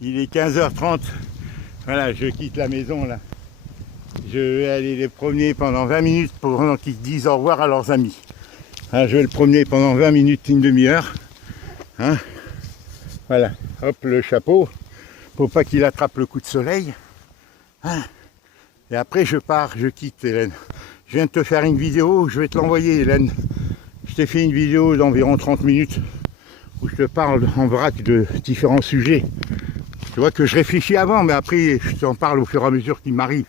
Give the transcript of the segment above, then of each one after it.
Il est 15h30. Voilà, je quitte la maison là. Je vais aller les promener pendant 20 minutes pendant qu'ils disent au revoir à leurs amis. Hein, je vais le promener pendant 20 minutes, une demi-heure. Hein, voilà, hop, le chapeau. Faut pas qu'il attrape le coup de soleil. Hein, et après je pars, je quitte Hélène. Je viens de te faire une vidéo, je vais te l'envoyer Hélène. Je t'ai fait une vidéo d'environ 30 minutes où je te parle en vrac de différents sujets. Tu vois que je réfléchis avant, mais après je t'en parle au fur et à mesure qu'il m'arrive.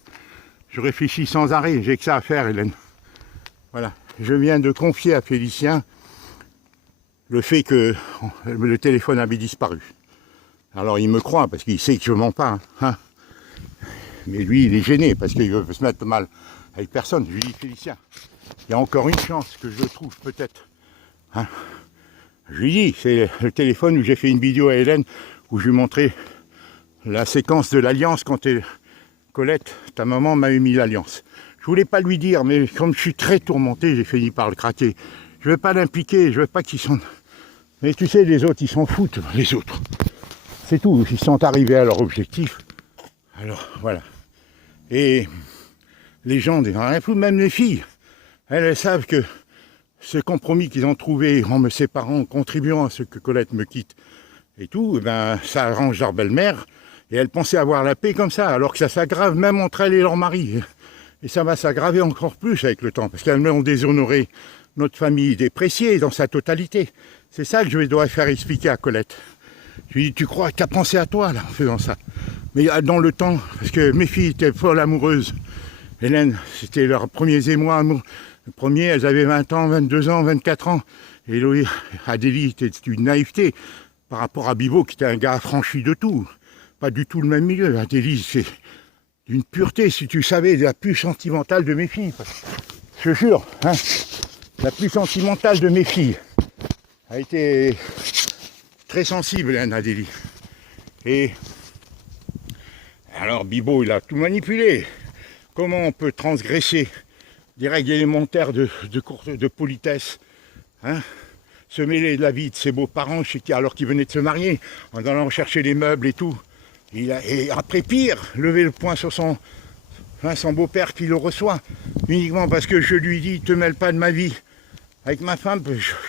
Je réfléchis sans arrêt, j'ai que ça à faire Hélène. Voilà, je viens de confier à Félicien le fait que le téléphone avait disparu. Alors il me croit parce qu'il sait que je mens pas. Hein. Mais lui il est gêné parce qu'il veut se mettre mal avec personne. Je lui dis Félicien, il y a encore une chance que je le trouve peut-être. Hein. Je lui dis, c'est le téléphone où j'ai fait une vidéo à Hélène où je lui montrais la séquence de l'alliance quand Colette, ta maman m'a mis l'alliance. Je voulais pas lui dire, mais comme je suis très tourmenté, j'ai fini par le craquer. Je veux pas l'impliquer, je veux pas qu'ils sont... Mais tu sais, les autres, ils s'en foutent, les autres. C'est tout, ils sont arrivés à leur objectif. Alors, voilà. Et les gens, même les filles, elles savent que ce compromis qu'ils ont trouvé en me séparant, en contribuant à ce que Colette me quitte et tout, ben, ça arrange leur belle-mère. Et elles pensaient avoir la paix comme ça, alors que ça s'aggrave même entre elles et leur mari. Et ça va s'aggraver encore plus avec le temps, parce qu'elles ont déshonoré notre famille, dépréciée dans sa totalité. C'est ça que je dois faire expliquer à Colette. Je lui dis, tu crois que tu as pensé à toi, là, en faisant ça. Mais dans le temps, parce que mes filles étaient folles amoureuses. Hélène, c'était leurs premiers émois amoureux. Le premier, elles avaient 20 ans, 22 ans, 24 ans. Et Loïc, Adélie, était une naïveté par rapport à Bibo, qui était un gars affranchi de tout. Pas du tout le même milieu. Adélie, c'est d'une pureté, si tu savais, la plus sentimentale de mes filles. Je te jure, hein, la plus sentimentale de mes filles a été très sensible, hein, Adélie. Et alors Bibo, il a tout manipulé. Comment on peut transgresser des règles élémentaires de politesse, hein, se mêler de la vie de ses beaux-parents alors qu'ils venaient de se marier, en allant chercher les meubles et tout. Et après pire, lever le poing sur son beau-père qui le reçoit, uniquement parce que je lui dis, te mêle pas de ma vie. Avec ma femme,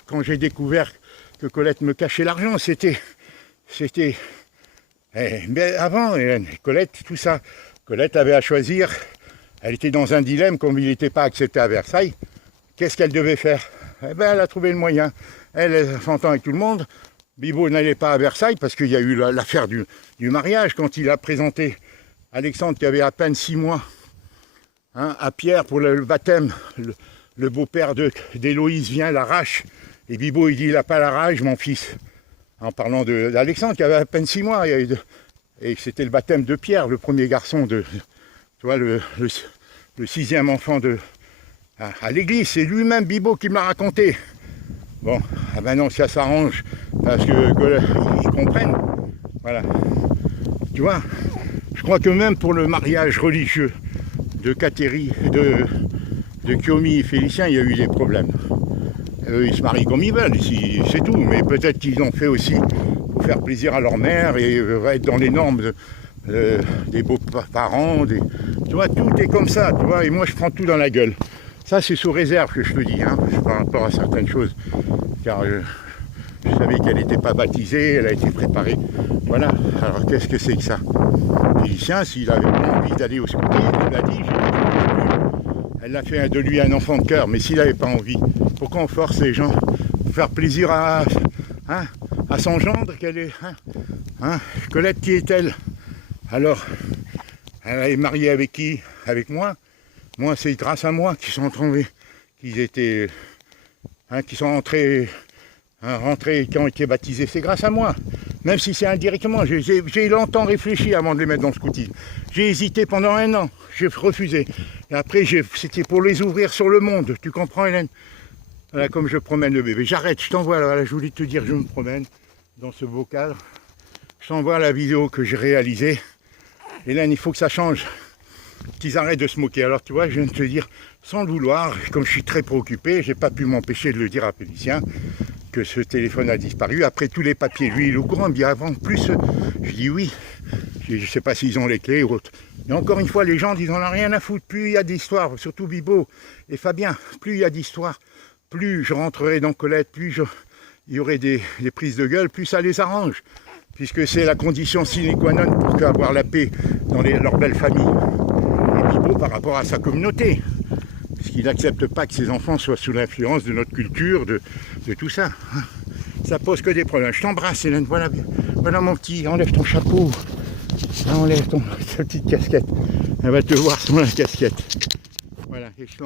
quand j'ai découvert que Colette me cachait l'argent, c'était... Mais avant, Colette, tout ça, Colette avait à choisir, elle était dans un dilemme, comme il n'était pas accepté à Versailles, qu'est-ce qu'elle devait faire? Eh bien, elle a trouvé le moyen. Elle s'entend avec tout le monde. Bibo n'allait pas à Versailles parce qu'il y a eu l'affaire du mariage quand il a présenté Alexandre qui avait à peine 6 mois, hein, à Pierre pour le baptême. Le beau-père d'Héloïse vient, l'arrache et Bibo il dit il n'a pas la rage mon fils. En parlant d'Alexandre qui avait à peine 6 mois et c'était le baptême de Pierre, le premier garçon tu vois, le 6e enfant à l'église. C'est lui-même Bibo qui me l'a raconté. Bon, ah ben non, ça s'arrange, parce qu'ils comprennent, voilà. Tu vois, je crois que même pour le mariage religieux de Katéry, de Kiomi et Félicien, il y a eu des problèmes. Ils se marient comme ils veulent, ici, c'est tout, mais peut-être qu'ils ont fait aussi pour faire plaisir à leur mère et être dans les normes des beaux-parents, tu vois, tout est comme ça, tu vois, et moi je prends tout dans la gueule. Ça, c'est sous réserve que je te dis, hein, par rapport à certaines choses. Car je savais qu'elle n'était pas baptisée, elle a été préparée. Voilà, alors qu'est-ce que c'est que ça? Félicien, s'il avait envie d'aller au scoutisme, il l'a dit, elle a fait de lui un enfant de cœur, mais s'il n'avait pas envie, pourquoi on force les gens pour faire plaisir à son gendre qu'elle est, Colette, qui est-elle? Alors, elle est mariée avec qui? Avec moi. Moi, c'est grâce à moi qu'ils sont tombés, qui sont rentrés, qui ont été baptisés. C'est grâce à moi, même si c'est indirectement. J'ai longtemps réfléchi avant de les mettre dans le scoutisme. J'ai hésité pendant 1 an, j'ai refusé. Et après, c'était pour les ouvrir sur le monde. Tu comprends, Hélène? Voilà, comme je promène le bébé. J'arrête, je t'envoie, là, je voulais te dire, je me promène dans ce beau cadre. Je t'envoie la vidéo que j'ai réalisée. Hélène, il faut que ça change. Qu'ils arrêtent de se moquer. Alors tu vois, je viens de te dire, sans le vouloir, comme je suis très préoccupé, j'ai pas pu m'empêcher de le dire à Félicien, que ce téléphone a disparu. Après tous les papiers, lui il est au courant, bien avant plus. Je dis oui. Je ne sais pas s'ils ont les clés ou autre. Et encore une fois, les gens ils n'en ont rien à foutre. Plus il y a d'histoires, surtout Bibo et Fabien, plus il y a d'histoires, plus je rentrerai dans Colette, plus il y aurait des prises de gueule, plus ça les arrange. Puisque c'est la condition sine qua non pour avoir la paix dans leur belle famille. Et Bibo par rapport à sa communauté. Puisqu'il n'accepte pas que ses enfants soient sous l'influence de notre culture, de tout ça. Ça pose que des problèmes. Je t'embrasse Hélène, voilà mon petit, enlève ton chapeau. Enlève ta petite casquette. Elle va te voir sans la casquette. Voilà, et je